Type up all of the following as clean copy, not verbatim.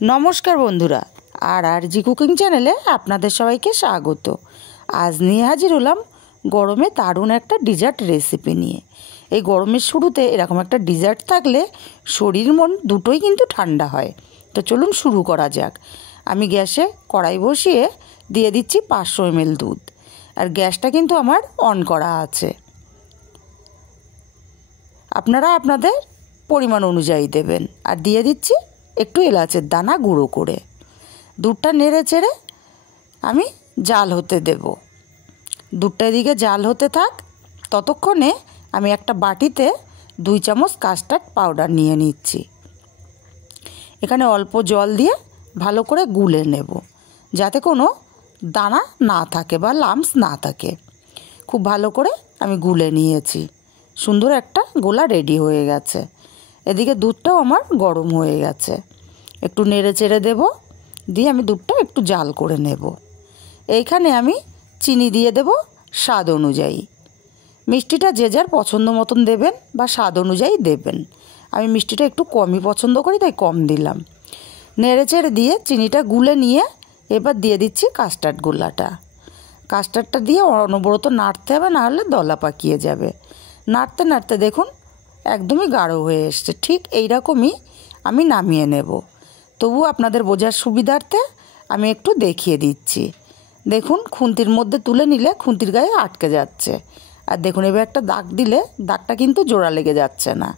नमस्कार बंधुरा RG cooking चैनेले आपनादेर सबाइके स्वागत। आज निये हाजिर हलाम गरमे दारुण एकटा डेजार्ट रेसिपि निये। এই গরমের শুরুতে এরকম একটা ডেজার্ট থাকলে শরীর মন দুটোই কিন্তু ঠান্ডা হয়। তো চলুন শুরু করা যাক। আমি গ্যাসে কড়াই বসিয়ে দিয়ে দিচ্ছি 500 ml দুধ, আর গ্যাসটা কিন্তু আমার অন করা আছে। আপনারা আপনাদের পরিমাণ অনুযায়ী দেবেন। আর দিয়ে দিচ্ছি একটু এলাচের দানা গুঁড়ো করে। দুধটা নেড়ে চেড়ে আমি জাল হতে দেব। দুধটা এদিকে জাল হতে থাক, ততক্ষণে আমি একটা বাটিতে 2 চামচ কাস্টার্ড পাউডার নিয়ে নিচ্ছি। এখানে অল্প জল দিয়ে ভালো করে গুলে নেব, যাতে কোনো দানা না থাকে বা লাম্পস না থাকে। খুব ভালো করে আমি গুলে নিয়েছি। সুন্দর একটা গোলা রেডি হয়ে গেছে। এদিকে দুধটাও আমার গরম হয়ে গেছে। একটু নেড়ে চেড়ে দেব, দিয়ে আমি দুধটা একটু জাল করে নেব। এইখানে আমি চিনি দিয়ে দেব স্বাদ অনুযায়ী। মিষ্টিটা যে যার পছন্দ মতন দেবেন বা স্বাদ অনুযায়ী দেবেন। আমি মিষ্টিটা একটু কমই পছন্দ করি, তাই কম দিলাম। নেড়ে চেড়ে দিয়ে চিনিটা গুলে নিয়ে এবার দিয়ে দিচ্ছি কাস্টার্ড গোলাটা। কাস্টার্ডটা দিয়ে অনবরত নাড়তে হবে, না হলে দলা পাকিয়ে যাবে। নাড়তে নাড়তে দেখুন একদমই গাঢ় হয়ে এসছে। ঠিক এইরকমই আমি নামিয়ে নেব। তবু আপনাদের বোঝার সুবিধার্থে আমি একটু দেখিয়ে দিচ্ছি। দেখুন খুন্তির মধ্যে তুলে নিলে খুন্তির গায়ে আটকে যাচ্ছে। আর দেখুন এবার একটা দাগ দিলে দাগটা কিন্তু জোড়া লেগে যাচ্ছে না।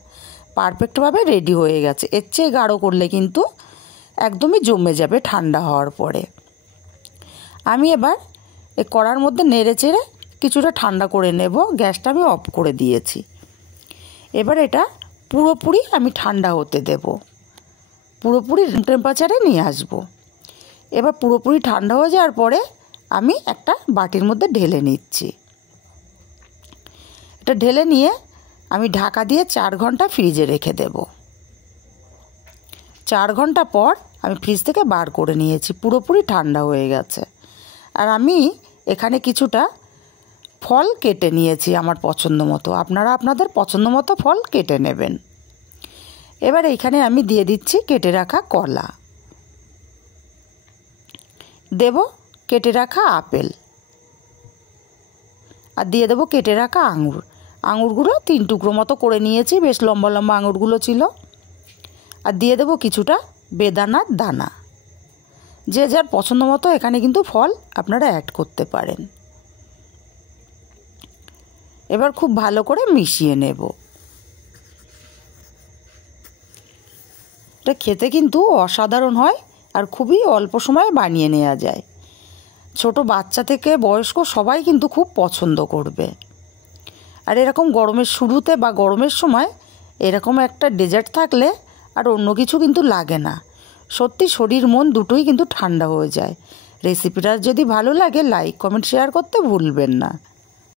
পারফেক্টভাবে রেডি হয়ে গেছে। এর চেয়ে গাঢ় করলে কিন্তু একদমই জমে যাবে ঠান্ডা হওয়ার পরে। আমি এবার এই কড়ার মধ্যে নেড়ে চেড়ে কিছুটা ঠান্ডা করে নেব। গ্যাসটা আমি অফ করে দিয়েছি। এবার এটা পুরোপুরি আমি ঠান্ডা হতে দেব, পুরোপুরি রুম টেম্পারেচারে নিয়ে আসব। এবার পুরোপুরি ঠান্ডা হয়ে যাওয়ার পরে আমি একটা বাটির মধ্যে ঢেলে নিচ্ছি। এটা ঢেলে নিয়ে আমি ঢাকা দিয়ে 4 ঘন্টা ফ্রিজে রেখে দেব। 4 ঘন্টা পর আমি ফ্রিজ থেকে বার করে নিয়েছি, পুরোপুরি ঠান্ডা হয়ে গেছে। আর আমি এখানে কিছুটা ফল কেটে নিয়েছি আমার পছন্দ মতো। আপনারা আপনাদের পছন্দ মতো ফল কেটে নেবেন। এবার এইখানে আমি দিয়ে দিচ্ছি কেটে রাখা কলা, দেব কেটে রাখা আপেল, আর দিয়ে দেবো কেটে রাখা আঙুর। আঙুরগুলো 3 টুকরো মতো করে নিয়েছি, বেশ লম্বা লম্বা আঙুরগুলো ছিল। আর দিয়ে দেবো কিছুটা বেদানার দানা। যে যার পছন্দ মতো এখানে কিন্তু ফল আপনারা অ্যাড করতে পারেন। এবার খুব ভালো করে মিশিয়ে নেব। এটা খেতে কিন্তু অসাধারণ হয়, আর খুবই অল্প সময়ে বানিয়ে নেওয়া যায়। ছোট বাচ্চা থেকে বয়স্ক সবাই কিন্তু খুব পছন্দ করবে। আর এরকম গরমের শুরুতে বা গরমের সময় এরকম একটা ডেজার্ট থাকলে আর অন্য কিছু কিন্তু লাগে না। সত্যি শরীর মন দুটোই কিন্তু ঠান্ডা হয়ে যায়। রেসিপিটা যদি ভালো লাগে লাইক কমেন্ট শেয়ার করতে ভুলবেন না।